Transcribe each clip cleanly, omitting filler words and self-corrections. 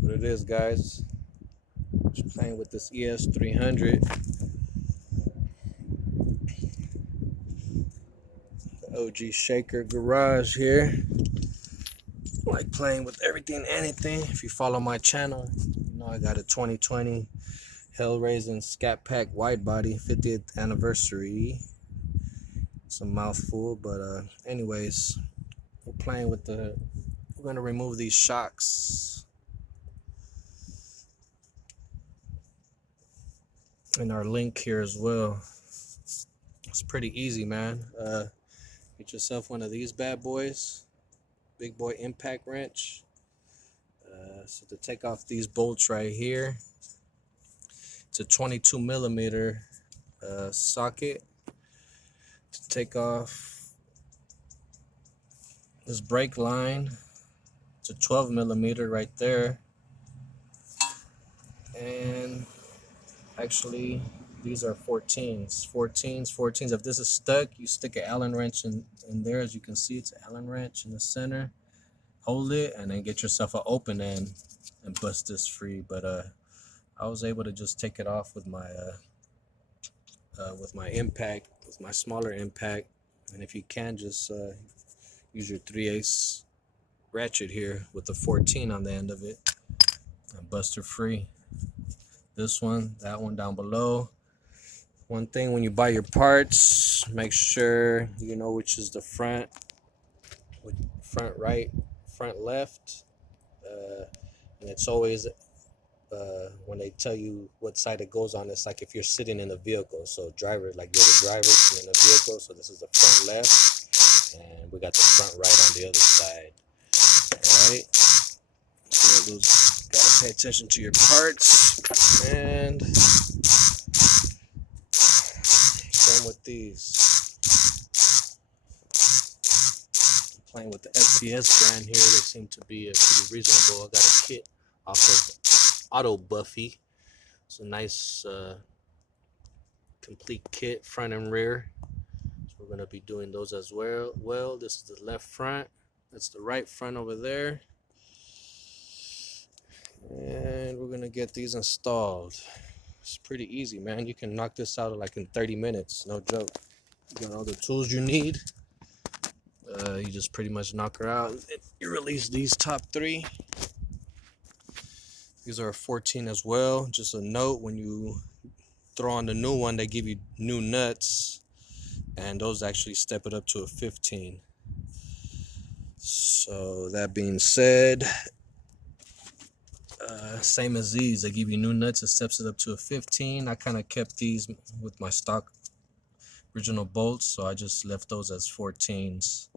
What it is, guys, just playing with this es300, the OG Shaker Garage here. Like playing with everything, anything. If you follow my channel, you know I got a 2020 Hellraising Scat Pack wide body 50th anniversary. It's a mouthful, but anyways, we're gonna remove these shocks in our link here as well. It's pretty easy, man. Get yourself one of these bad boys, big boy impact wrench. So to take off these bolts right here, it's a 22 millimeter socket. To take off this brake line, it's a 12 millimeter right there. And actually, these are 14s. If this is stuck, you stick an Allen wrench in there. As you can see, it's an Allen wrench in the center. Hold it and then get yourself an open end and bust this free. But I was able to just take it off with my impact, with my smaller impact. And if you can, just use your 3/8 ratchet here with the 14 on the end of it and bust her free. This one, that one down below. One thing, when you buy your parts, make sure you know which is the front right, front left. And it's always when they tell you what side it goes on, it's like if you're sitting in a vehicle. So driver, like you're the driver in a vehicle, so this is the front left, and we got the front right on the other side. All right, so those, gotta pay attention to your parts. And same with these. Playing with the FPS brand here, they seem to be pretty reasonable. I got a kit off of Auto Buffy. It's a nice complete kit, front and rear. So we're gonna be doing those as well. This is the left front, that's the right front over there, and we're gonna get these installed. It's pretty easy, man. You can knock this out like in 30 minutes, no joke. You got all the tools you need. You just pretty much knock her out. You release these top three. These are a 14 as well. Just a note, when you throw on the new one, they give you new nuts, and those actually step it up to a 15. So that being said, same as these, they give you new nuts, it steps it up to a 15. I kind of kept these with my stock original bolts, so I just left those as 14s.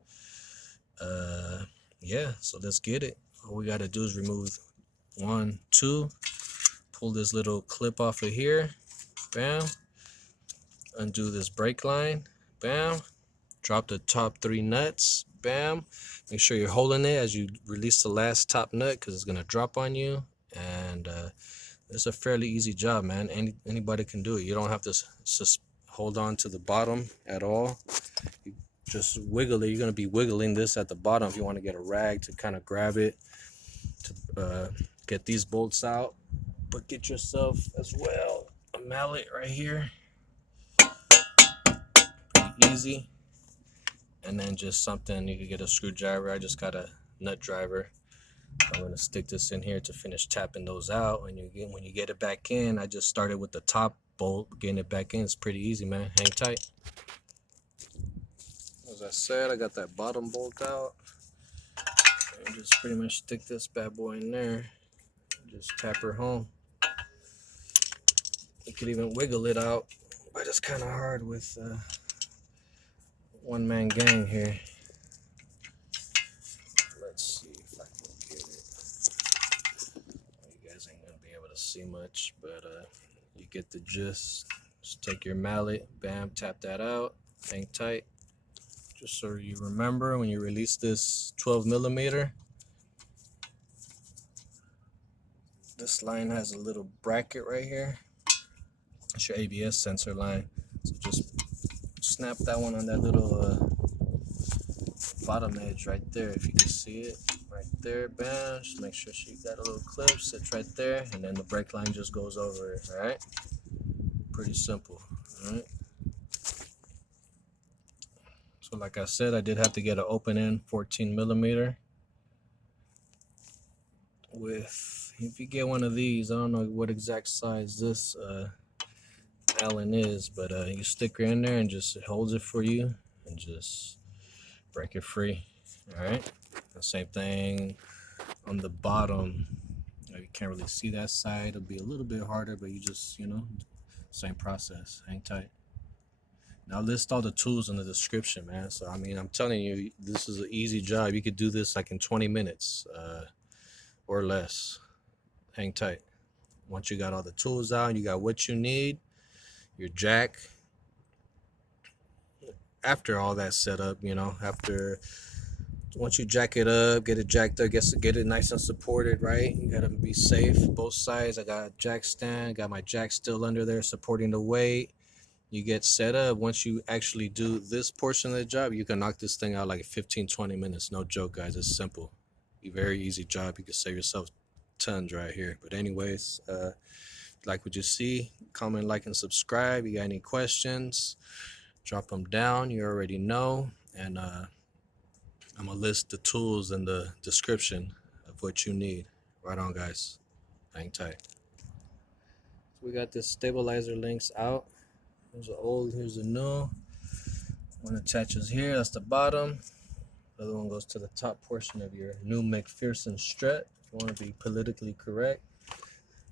Yeah, so let's get it. All we got to do is remove 1, 2, pull this little clip off of here, bam, undo this brake line, bam, drop the top 3 nuts, bam. Make sure you're holding it as you release the last top nut, because it's gonna drop on you. And it's a fairly easy job, man. Anybody can do it. You don't have to hold on to the bottom at all. You just wiggle it. You're gonna be wiggling this at the bottom if you want to get a rag to kind of grab it to get these bolts out. But get yourself as well a mallet right here. Pretty easy. And then just something, you could get a screwdriver. I just got a nut driver. I'm gonna stick this in here to finish tapping those out. When you get it back in, I just started with the top bolt. Getting it back in is pretty easy, man. Hang tight. As I said, I got that bottom bolt out. And just pretty much stick this bad boy in there. Just tap her home. You could even wiggle it out, but it's kind of hard with one-man gang here. Let's see if I can get it. You guys ain't gonna be able to see much, but you get the gist. Just take your mallet, bam, tap that out, hang tight. Just so you remember, when you release this 12 millimeter, this line has a little bracket right here. It's your ABS sensor line. So just snap that one on that little bottom edge right there, if you can see it right there, bam. Just make sure she got a little clip, sits right there, and then the brake line just goes over it. All right, pretty simple. All right. So like I said, I did have to get an open end 14 millimeter. With, if you get one of these, I don't know what exact size this Allen is, but you stick her in there and just it holds it for you and just break it free. All right. The same thing on the bottom. You can't really see that side. It'll be a little bit harder, but you just, you know, same process. Hang tight. Now list all the tools in the description, man. So I mean, I'm telling you, this is an easy job. You could do this like in 20 minutes or less. Hang tight. Once you got all the tools out, you got what you need, your jack. After all that set up, you know, once you jack it up, get it jacked up, get it nice and supported, right? You gotta be safe, both sides. I got a jack stand, got my jack still under there supporting the weight. You get set up. Once you actually do this portion of the job, you can knock this thing out like 15-20 minutes. No joke, guys. It's simple. A very easy job. You can save yourself tons right here. But anyways, like what you see, comment, like, and subscribe. You got any questions, drop them down. You already know. And I'm gonna list the tools in the description of what you need. Right on, guys. Hang tight. We got this stabilizer links out. Here's the old, here's the new. One attaches here, that's the bottom. The other one goes to the top portion of your new McPherson strut. If you want to be politically correct.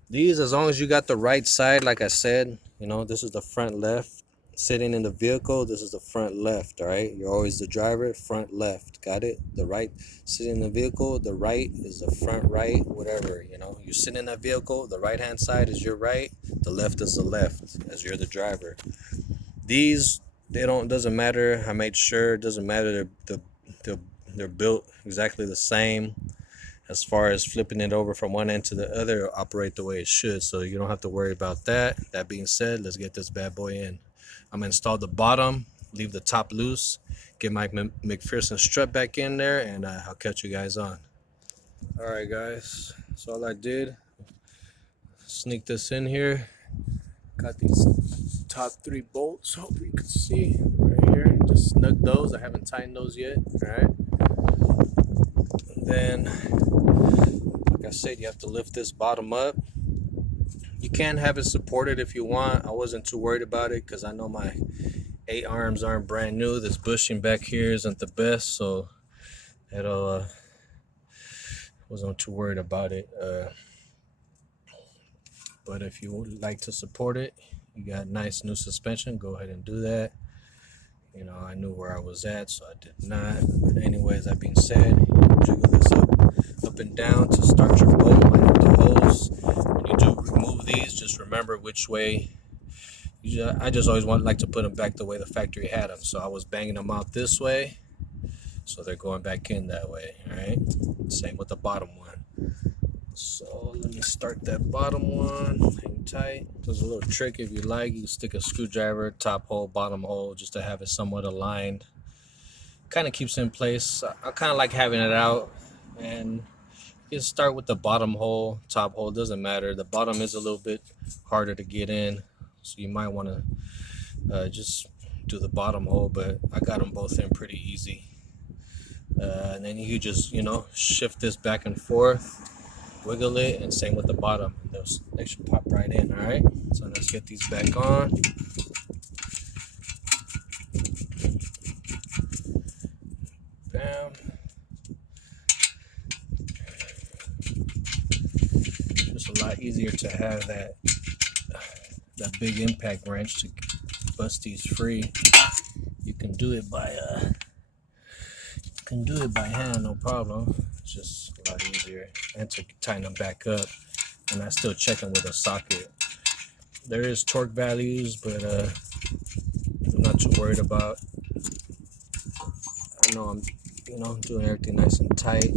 These, as long as you got the right side, like I said, you know, this is the front left. Sitting in the vehicle, this is the front left, all right? You're always the driver, front left, got it? The right, sitting in the vehicle, the right is the front right, whatever, you know? You sit in that vehicle, the right-hand side is your right, the left is the left, as you're the driver. These, doesn't matter. I made sure it doesn't matter. They're built exactly the same. As far as flipping it over from one end to the other, it'll operate the way it should, so you don't have to worry about that. That being said, let's get this bad boy in. I'm gonna install the bottom, leave the top loose, get my McPherson strut back in there, and I'll catch you guys on. All right, guys, so all I did, sneak this in here. Got these top 3 bolts, hope you can see right here. Just snug those, I haven't tightened those yet, all right? And then, like I said, you have to lift this bottom up. You can have it supported if you want. I wasn't too worried about it because I know my 8 arms aren't brand new. This bushing back here isn't the best, so it'll wasn't too worried about it. But if you would like to support it, you got nice new suspension, go ahead and do that. You know, I knew where I was at, so I did not. But anyways, that being said, jiggle this up and down to start your bolt, line up the holes. When you do remove these, just remember which way. I just always like to put them back the way the factory had them. So I was banging them out this way, so they're going back in that way. All right. Same with the bottom one. So let me start that bottom one. Hang tight. There's a little trick if you like. You can stick a screwdriver, top hole, bottom hole, just to have it somewhat aligned. Kind of keeps it in place. I kind of like having it out. And you start with the bottom hole, top hole, doesn't matter. The bottom is a little bit harder to get in, so you might want to just do the bottom hole, but I got them both in pretty easy. And then you just, you know, shift this back and forth, wiggle it, and same with the bottom. They should pop right in. All right, so let's get these back on. Bam. Just a lot easier to have that big impact wrench to bust these free. You can do it by hand, no problem. It's just a lot easier, and to tighten them back up. And I still check them with a socket. There is torque values, but I'm not too worried about. I know I'm, doing everything nice and tight. You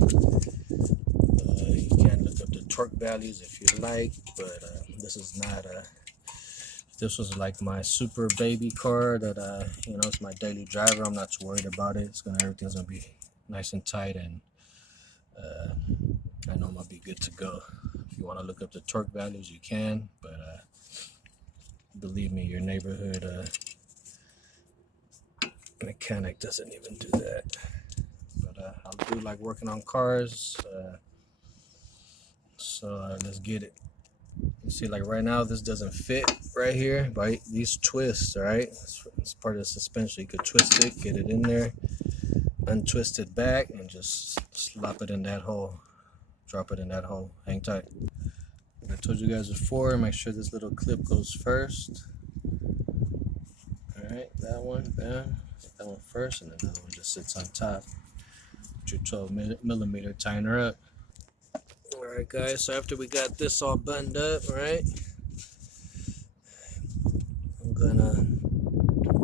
can look up the torque values if you like, but this is not a. This was like my super baby car that it's my daily driver. I'm not too worried about it. Everything's gonna be nice and tight, and I know I'm gonna be good to go. If you want to look up the torque values, you can, but believe me, your neighborhood mechanic doesn't even do that. But I do like working on cars, so let's get it. You see, like right now, this doesn't fit right here, right? These twists, all right? It's part of the suspension. You could twist it, get it in there, untwist it back, and just slop it in that hole. Drop it in that hole. Hang tight. I told you guys before, make sure this little clip goes first. All right, that one, bam. That one first, and then the other one just sits on top. With your 12mm tighten up. All right, guys. So after we got this all buttoned up, right? I'm gonna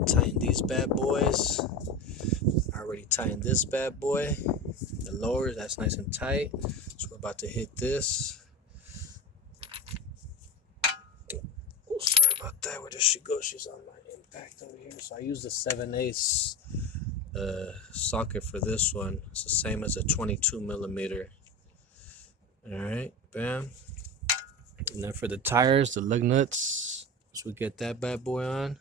tighten these bad boys. I already tightened this bad boy. The lower, that's nice and tight. So we're about to hit this. Oh, sorry about that. Where does she go? She's on my impact over here. So I use the 7/8 socket for this one. It's the same as a 22mm. All right, bam. And then for the tires, the lug nuts, so we get that bad boy on.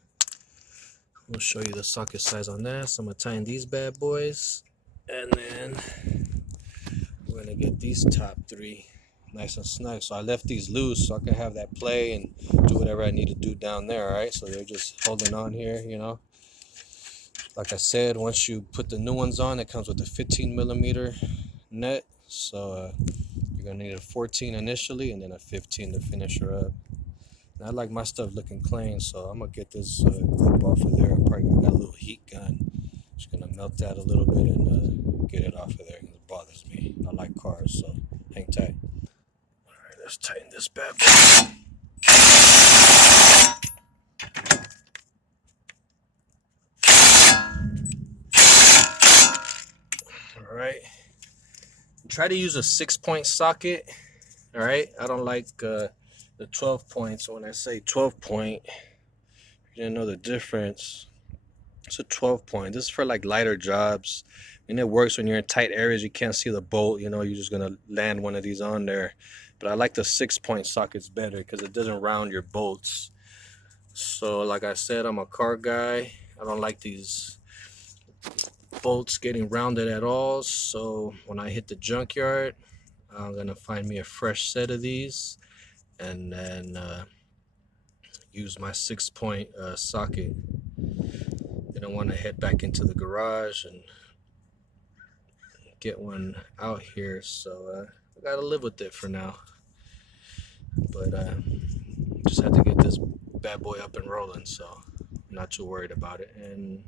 We'll show you the socket size on that. So I'm gonna tighten these bad boys, and then we're gonna get these top three nice and snug. So I left these loose so I can have that play and do whatever I need to do down there. All right, so they're just holding on here, you know. Like I said, once you put the new ones on, it comes with a 15mm net. So you're gonna need a 14 initially, and then a 15 to finish her up. And I like my stuff looking clean, so I'm gonna get this goop off of there. I'm probably got a little heat gun. Just gonna melt that a little bit and get it off of there because it bothers me. I like cars, so hang tight. All right, let's tighten this bad boy. All right. Try to use a 6-point socket. All right. I don't like the 12 points. So when I say 12 point, you didn't know the difference. It's a 12 point. This is for like lighter jobs. And it works when you're in tight areas. You can't see the bolt. You know, you're just going to land one of these on there. But I like the 6-point sockets better because it doesn't round your bolts. So like I said, I'm a car guy. I don't like these bolts getting rounded at all. So when I hit the junkyard, I'm going to find me a fresh set of these and then use my 6-point socket. Then I want to head back into the garage and get one out here, so I gotta live with it for now. But just had to get this bad boy up and rolling, so I'm not too worried about it. And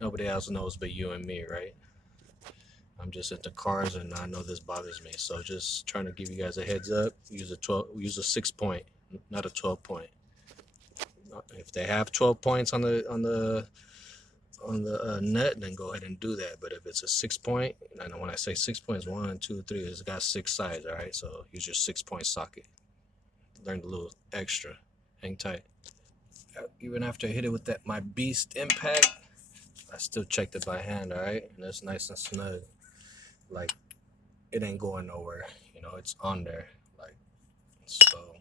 nobody else knows but you and me, right? I'm just into cars, and I know this bothers me, so just trying to give you guys a heads up. Use a 6-point, not a 12-point. If they have 12 points on the net, then go ahead and do that. But if it's a 6-point, and when I say 6 points, 1, 2, 3, it's got 6 sides. All right, so use your 6-point socket. Learn a little extra. Hang tight. Even after I hit it with my beast impact, I still checked it by hand. All right, and it's nice and snug. Like it ain't going nowhere. You know, it's on there. Like so.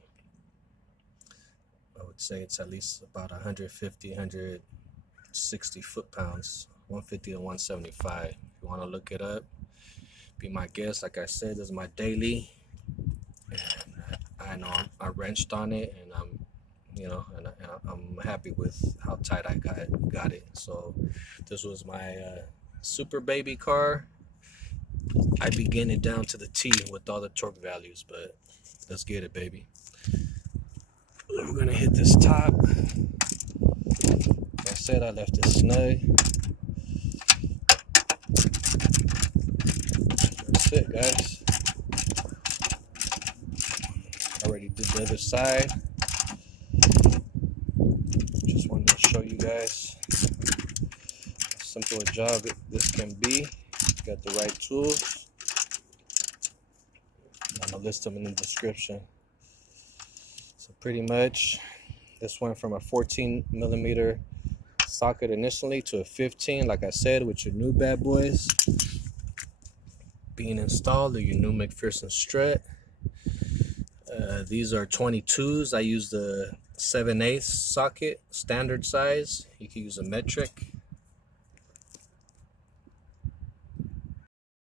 I would say it's at least about 150, 160 foot-pounds, 150 to 175. If you want to look it up, be my guest. Like I said, this is my daily, and I know I wrenched on it, and I'm happy with how tight I got it. So this was my super baby car. I be getting it down to the T with all the torque values, but let's get it, baby. We're gonna hit this top. Like I said, I left it snug. That's it, guys. Already did the other side. Just wanted to show you guys how simple a job this can be. Got the right tools. I'm gonna list them in the description. So pretty much, this went from a 14mm socket initially to a 15, like I said, with your new bad boys. being installed, your new McPherson strut. These are 22s. I use the 7/8 socket, standard size. You can use a metric.